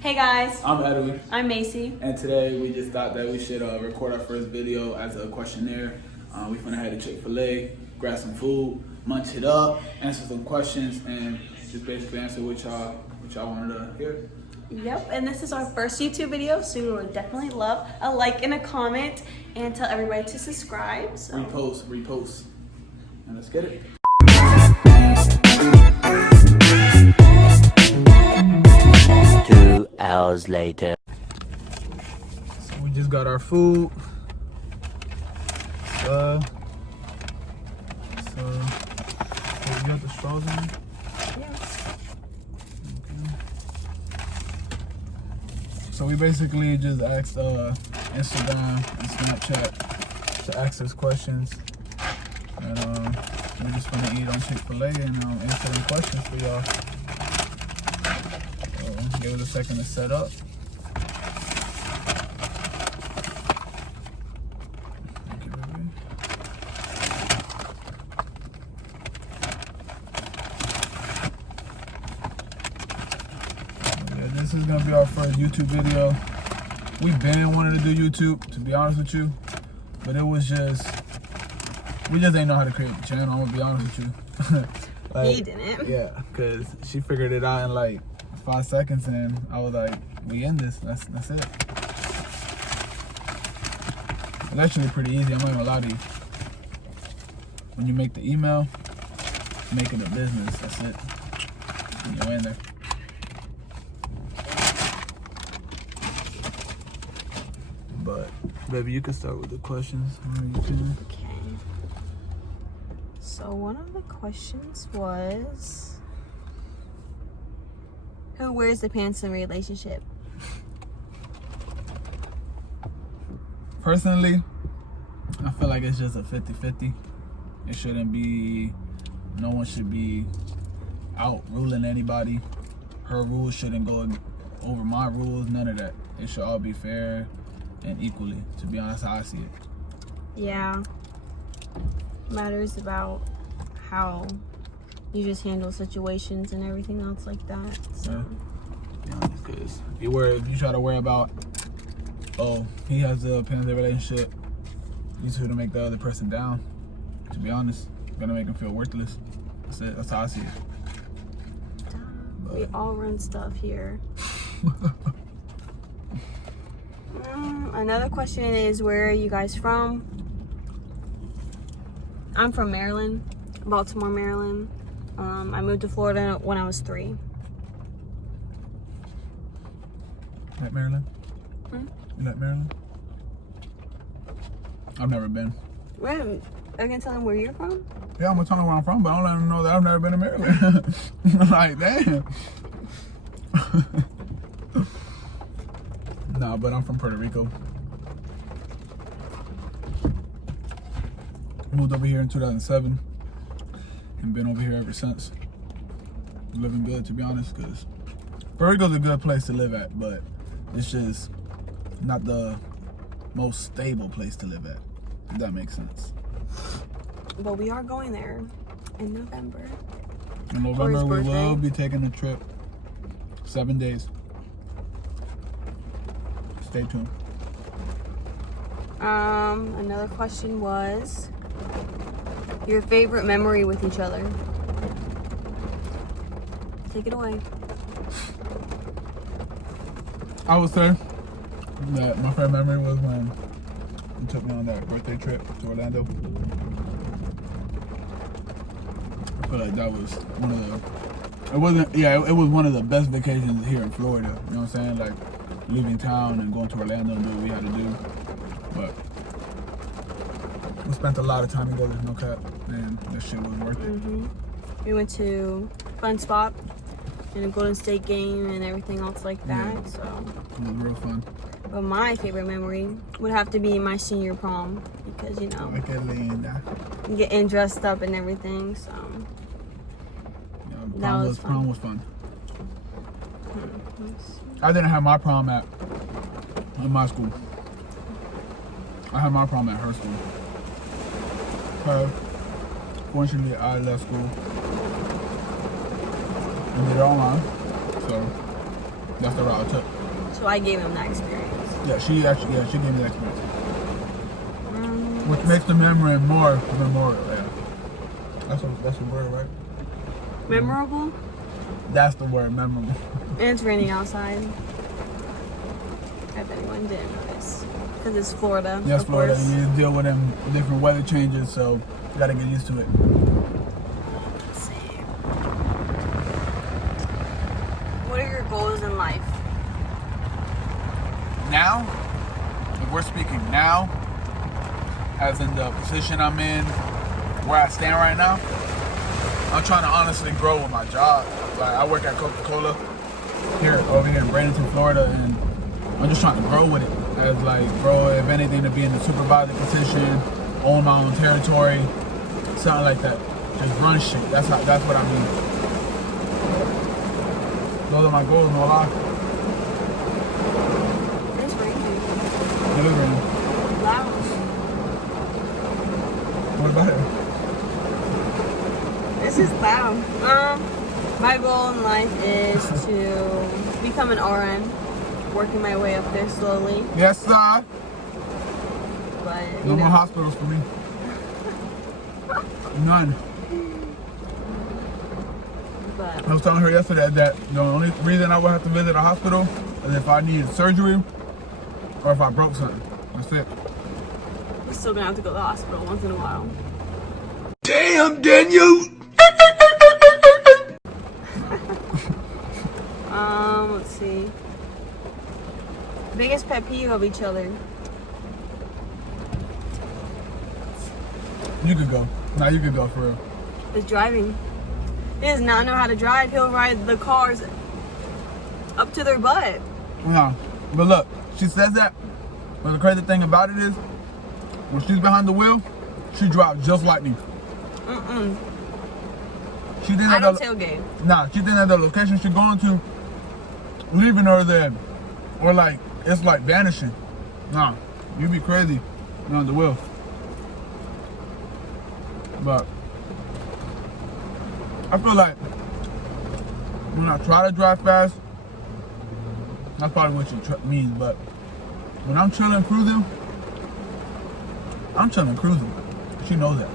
Hey guys, I'm Edwin. I'm Macy. And today we just thought that we should record our first video as a questionnaire. We finna head to Chick-fil-A, grab some food, munch it up, answer some questions, and just basically answer what y'all wanted to hear. Yep, and this is our first YouTube video, so we would definitely love a like and a comment, and tell everybody to subscribe. So. Repost. And let's get it. 2 hours later. So we just got our food. So you got the straws in? Yeah. Okay. So we basically just asked Instagram and Snapchat to ask us questions. And we're just gonna eat on Chick-fil-A and answer them questions for y'all. So give it a second to set up. This is gonna be our first YouTube video. We've been wanting to do YouTube, to be honest with you, but it was just, we just didn't know how to create the channel, I'm gonna be honest with you. Like, he didn't. Yeah, because she figured it out in like 5 seconds and I was like, we in this, that's it. It's actually pretty easy, I'm not even gonna lie to you. When you make the email, make it a business, that's it. And you're in there. But baby, you can start with the questions. Okay. So one of the questions was, who wears the pants in a relationship? Personally, I feel like it's just a 50-50. It shouldn't be, no one should be out ruling anybody. Her rules shouldn't go over my rules, none of that. It should all be fair and equally, to be honest, how I see it. Yeah. Matters about how you just handle situations and everything else like that. So. Yeah, because if you try to worry about, oh, he has a pants relationship, you two to make the other person down. To be honest, you're gonna make them feel worthless. That's it. That's how I see it. We all run stuff here. Another question is, where are you guys from? I'm from Maryland, Baltimore, Maryland. I moved to Florida when I was 3. Like Maryland? Hmm? You like Maryland? I've never been. Wait, are you gonna tell them where you're from? Yeah, I'm gonna tell them where I'm from, but I don't let them know that I've never been to Maryland. Like, damn. Nah, but I'm from Puerto Rico. Moved over here in 2007 and been over here ever since. Living good, to be honest, because Puerto Rico's a good place to live at, but it's just not the most stable place to live at, if that makes sense. But we are going there in November. In November, we will be taking a trip. 7 days. Stay tuned. Another question was, your favorite memory with each other? Take it away. I would say that my favorite memory was when you took me on that birthday trip to Orlando. I feel like that was one of the, it was one of the best vacations here in Florida. You know what I'm saying? Like leaving town and going to Orlando and doing what we had to do. But we spent a lot of time together, no cap, and that shit was worth it. We went to Fun Spot and a Golden State game and everything else like that. Yeah. So It was real fun. But my favorite memory would have to be my senior prom, because, you know, getting dressed up and everything, so. Yeah, prom was fun. I didn't have my prom in my school. I had my prom at her school. Fortunately, I left school and did it online, so That's the route I took. So I gave him that experience. Yeah, she gave me that experience. Which makes the memory more memorial, yeah. That's the word, right? Memorable? That's the word, memorable. And it's raining outside. If anyone didn't notice. Because it's Florida. Yes, of Florida. course. You deal with them different weather changes, so you gotta get used to it. Let's see. What are your goals in life? Now, if we're speaking now, as in the position I'm in, where I stand right now, I'm trying to honestly grow with my job. Like, I work at Coca-Cola over here in Bradenton, Florida, and I'm just trying to grow with it. As like grow, if anything, to be in the supervisor position, own my own territory, something like that. Just run shit. That's what I mean. Those are my goals, no lie. It's raining. It is raining. Loud. What about it? This is loud. My goal in life is to become an RN, working my way up there slowly. Yes, sir. But No more hospitals for me. None. But I was telling her yesterday that the only reason I would have to visit a hospital is if I needed surgery or if I broke something. That's it. we're still gonna have to go to the hospital once in a while. Damn, Daniel! Let's see. Biggest pet peeve of each other. You could go. Nah, you could go for real. Is driving. He does not know how to drive. He'll ride the cars up to their butt. No. But look, she says that, but the crazy thing about it is, when she's behind the wheel, she drives just like me. She thinks I that don't tailgate. Nah, she thinks that the location she's going to, leaving her there, or like, it's like vanishing. Nah, you be crazy behind the wheel. But I feel like when I try to drive fast, that's probably what she means, but when I'm chilling cruising, I'm chilling cruising. She knows that.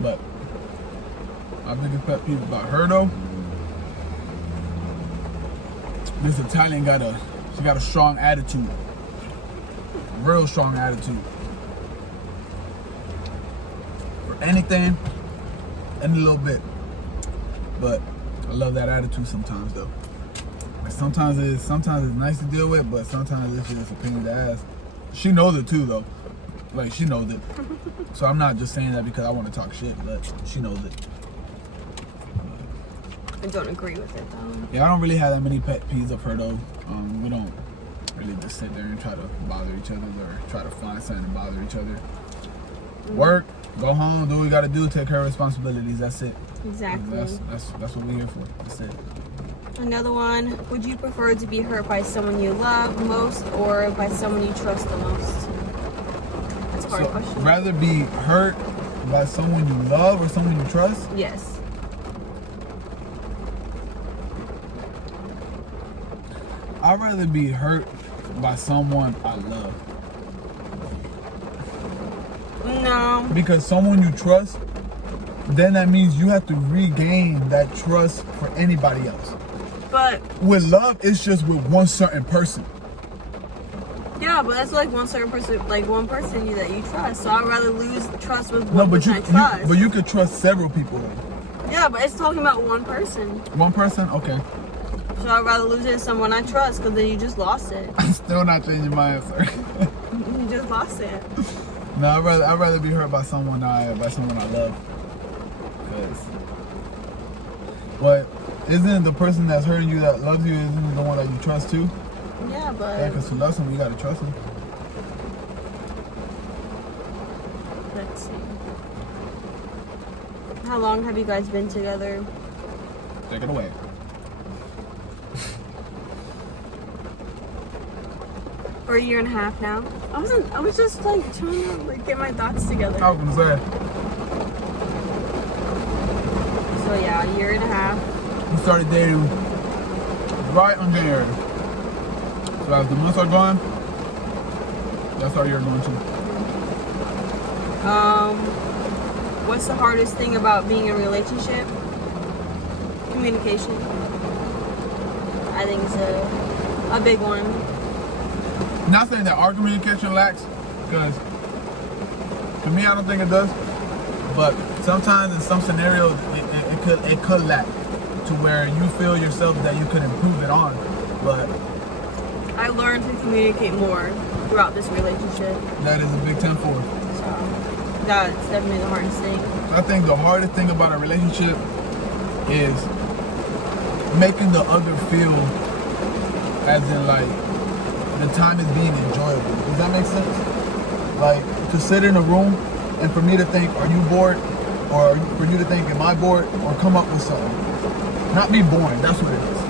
But my biggest pet peeve about her though, this Italian got a strong attitude. Real strong attitude. For anything and a little bit. But I love that attitude sometimes though. Like sometimes it's nice to deal with, but sometimes it's just a pain in the ass. She knows it too though. Like she knows it. So I'm not just saying that because I want to talk shit, but she knows it. I don't agree with it though. Yeah, I don't really have that many pet peeves of her though. We don't really just sit there and try to bother each other or try to find something to bother each other. Work, go home, do what we gotta do, take care of responsibilities. That's it. Exactly. That's what we're here for. That's it. Another one. Would you prefer to be hurt by someone you love most or by someone you trust the most? That's a hard question. Rather be hurt by someone you love or someone you trust? Yes. I'd rather be hurt by someone I love. No. Because someone you trust, then that means you have to regain that trust for anybody else. But With love, it's just with one certain person. yeah, but that's like one certain person, like one person that you trust. So I'd rather lose the trust with one person I trust. But you could trust several people though. Yeah, but it's talking about one person. One person? Okay. So I'd rather lose it to someone I trust because then you just lost it. I'm still not changing my answer. You just lost it. No, I'd rather be hurt by someone I love. But isn't the person that's hurting you that loves you, isn't the one that you trust too? Yeah, but Yeah, because to love someone, you gotta trust them. let's see. How long have you guys been together? Take it away. For a year and a half now. I was just like trying to like get my thoughts together. I was gonna say. So yeah, a year and a half. We started dating right on January. So as the months are going, that's how you're going to. What's the hardest thing about being in a relationship? Communication. I think it's a big one. Not saying that our communication lacks, because to me I don't think it does. But sometimes in some scenarios it could lack to where you feel yourself that you could improve it on. But I learned to communicate more throughout this relationship. That is a big 10-4. So that's definitely the hardest thing. I think the hardest thing about a relationship is making the other feel as in like the time is being enjoyable. Does that make sense? Like to sit in a room and for me to think, are you bored? Or for you to think, am I bored? Or come up with something. Not be boring, that's what it is.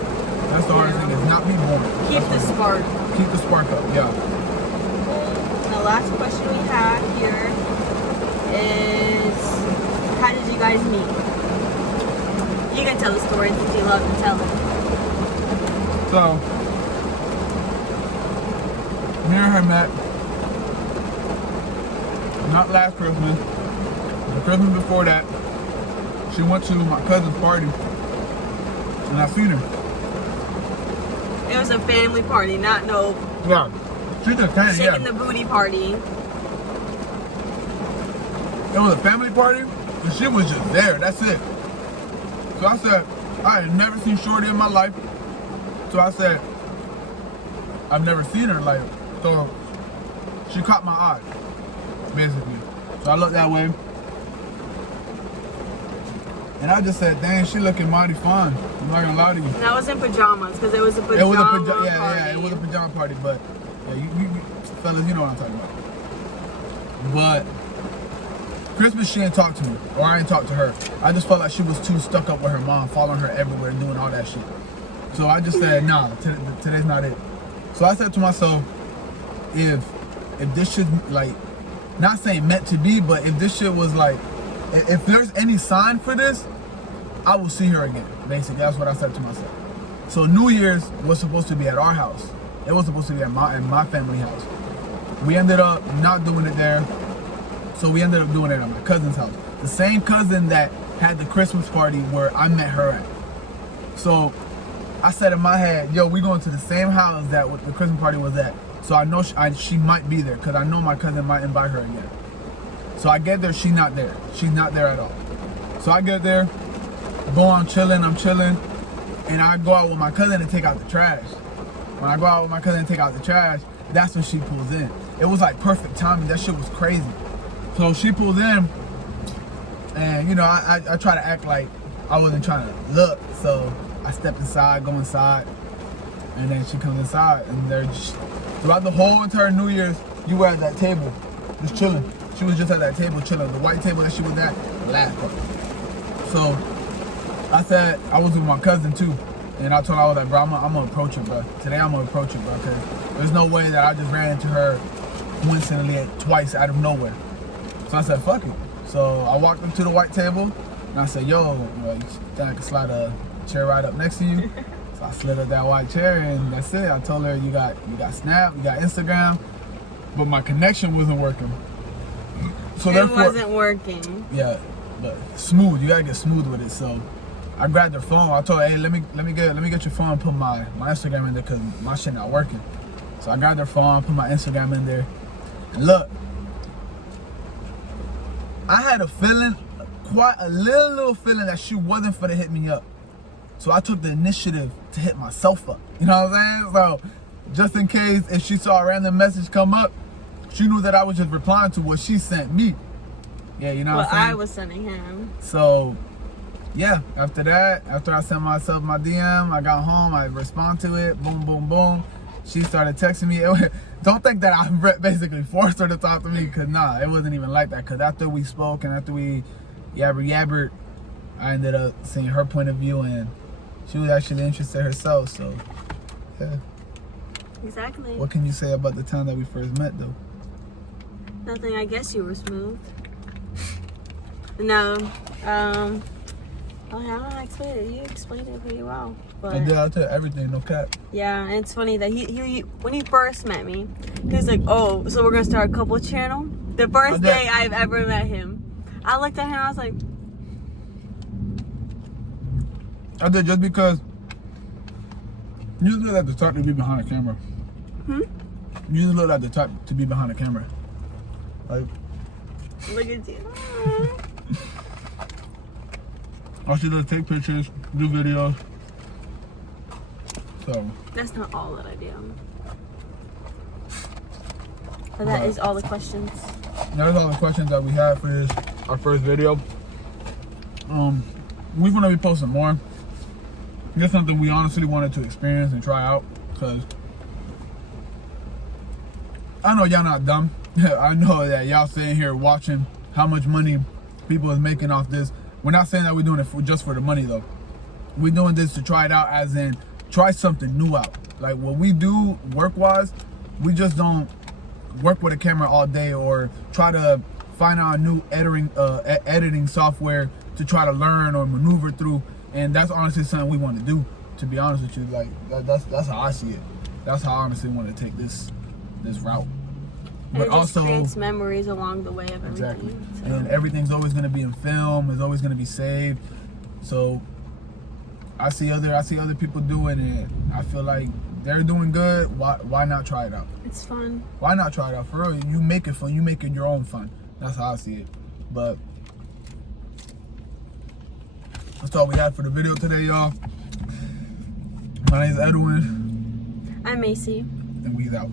That's the hardest thing, is not be boring. Keep the spark. Keep the spark up, yeah. The last question we have here is, how did you guys meet? You can tell the story since you love to tell it. So, me and her met not last Christmas, the Christmas before that. She went to my cousin's party and I seen her. It was a family party, not no Yeah, she just came, shaking the booty party. It was a family party and she was just there, that's it. So I said, I had never seen Shorty in my life. So I said, I've never seen her, like, so she caught my eye, basically. So I looked that way. And I just said, dang, she looking mighty fine. I'm not gonna lie to you. And I was in pajamas, because it was a pajama party. Yeah, it was a pajama party, but yeah, you fellas, you know what I'm talking about. But Christmas, she ain't talk to me, or I ain't talk to her. I just felt like she was too stuck up with her mom, following her everywhere, doing all that shit. So I just said, nah, today's not it. So I said to myself, if this shit, like, not saying meant to be, but if this shit was like, if there's any sign for this, I will see her again. Basically, that's what I said to myself. So New Year's was supposed to be at our house. It was supposed to be at my family house. We ended up not doing it there. So we ended up doing it at my cousin's house. The same cousin that had the Christmas party where I met her at. So I said in my head, yo, we going to the same house that the Christmas party was at. So I know she might be there, because I know my cousin might invite her again. So I get there, she's not there. She's not there at all. So I get there, go on chilling, I'm chilling, and I go out with my cousin to take out the trash. When I go out with my cousin to take out the trash, that's when she pulls in. It was like perfect timing, that shit was crazy. So she pulls in, and you know, I try to act like I wasn't trying to look, so I step inside, go inside, and then she comes inside, and they're just, throughout the whole entire New Year's, you were at that table, just chilling. She was just at that table chilling, the white table that she was at, last part. So I said, I was with my cousin too, and I told her, I was like, bro, I'm gonna approach her, bro. Today I'm gonna approach her, bro, because there's no way that I just ran into her coincidentally twice out of nowhere. So I said, fuck it. So I walked up to the white table, and I said, yo, you think I can slide a chair right up next to you? So I slid up that white chair, and that's it. I told her, you got Snap, you got Instagram, but my connection wasn't working. So it wasn't working. Yeah, but smooth. You gotta get smooth with it. So I grabbed her phone. I told her, hey, let me get your phone and put my Instagram in there, because my shit not working. So I grabbed her phone, put my Instagram in there, and look, I had a feeling, quite a little feeling, that she wasn't finna hit me up. So I took the initiative to hit myself up. You know what I'm saying? So just in case if she saw a random message come up, she knew that I was just replying to what she sent me. Yeah, you know what I'm saying? I was sending him. So yeah, after that, after I sent myself my DM, I got home, I respond to it, boom, boom, boom. She started texting me. Don't think that I basically forced her to talk to me, because nah, it wasn't even like that. Because after we spoke and after we yabbered, I ended up seeing her point of view, and she was actually interested herself. So yeah. Exactly. What can you say about the time that we first met, though? Nothing. I guess you were smooth. No. Oh yeah, I don't know how to explain it. You explained it pretty well. But I did. I tell everything, no cap. yeah, and it's funny that he when he first met me, he was like, "Oh, so we're gonna start a couple channel." The first day I've ever met him, I looked at him. I was like, I did just because you just look like the type to be behind the camera. "Hmm." You just look like the type to be behind the camera. Like, Look at you. all she does is take pictures, do videos. So That's not all that I do. But that is all the questions. that's all the questions that we had for this our first video. We're gonna be posting more. Just something we honestly wanted to experience and try out, because I know y'all not dumb. I know that y'all sitting here watching how much money people is making off this. We're not saying that we're doing it just for the money though. We're doing this to try it out, as in try something new out. Like what we do work-wise, we just don't work with a camera all day or try to find out a new editing software to try to learn or maneuver through. And that's honestly something we want to do, to be honest with you. Like that's how I see it. That's how I honestly want to take this route. And But it just also creates memories along the way of everything. exactly. So. And everything's always going to be in film. It's always going to be saved. So I see other people doing it. I feel like they're doing good. Why not try it out? It's fun. Why not try it out? For real, you make it fun. You make it your own fun. That's how I see it. But that's all we had for the video today, y'all. My name's Edwin. I'm Macy. And we's out.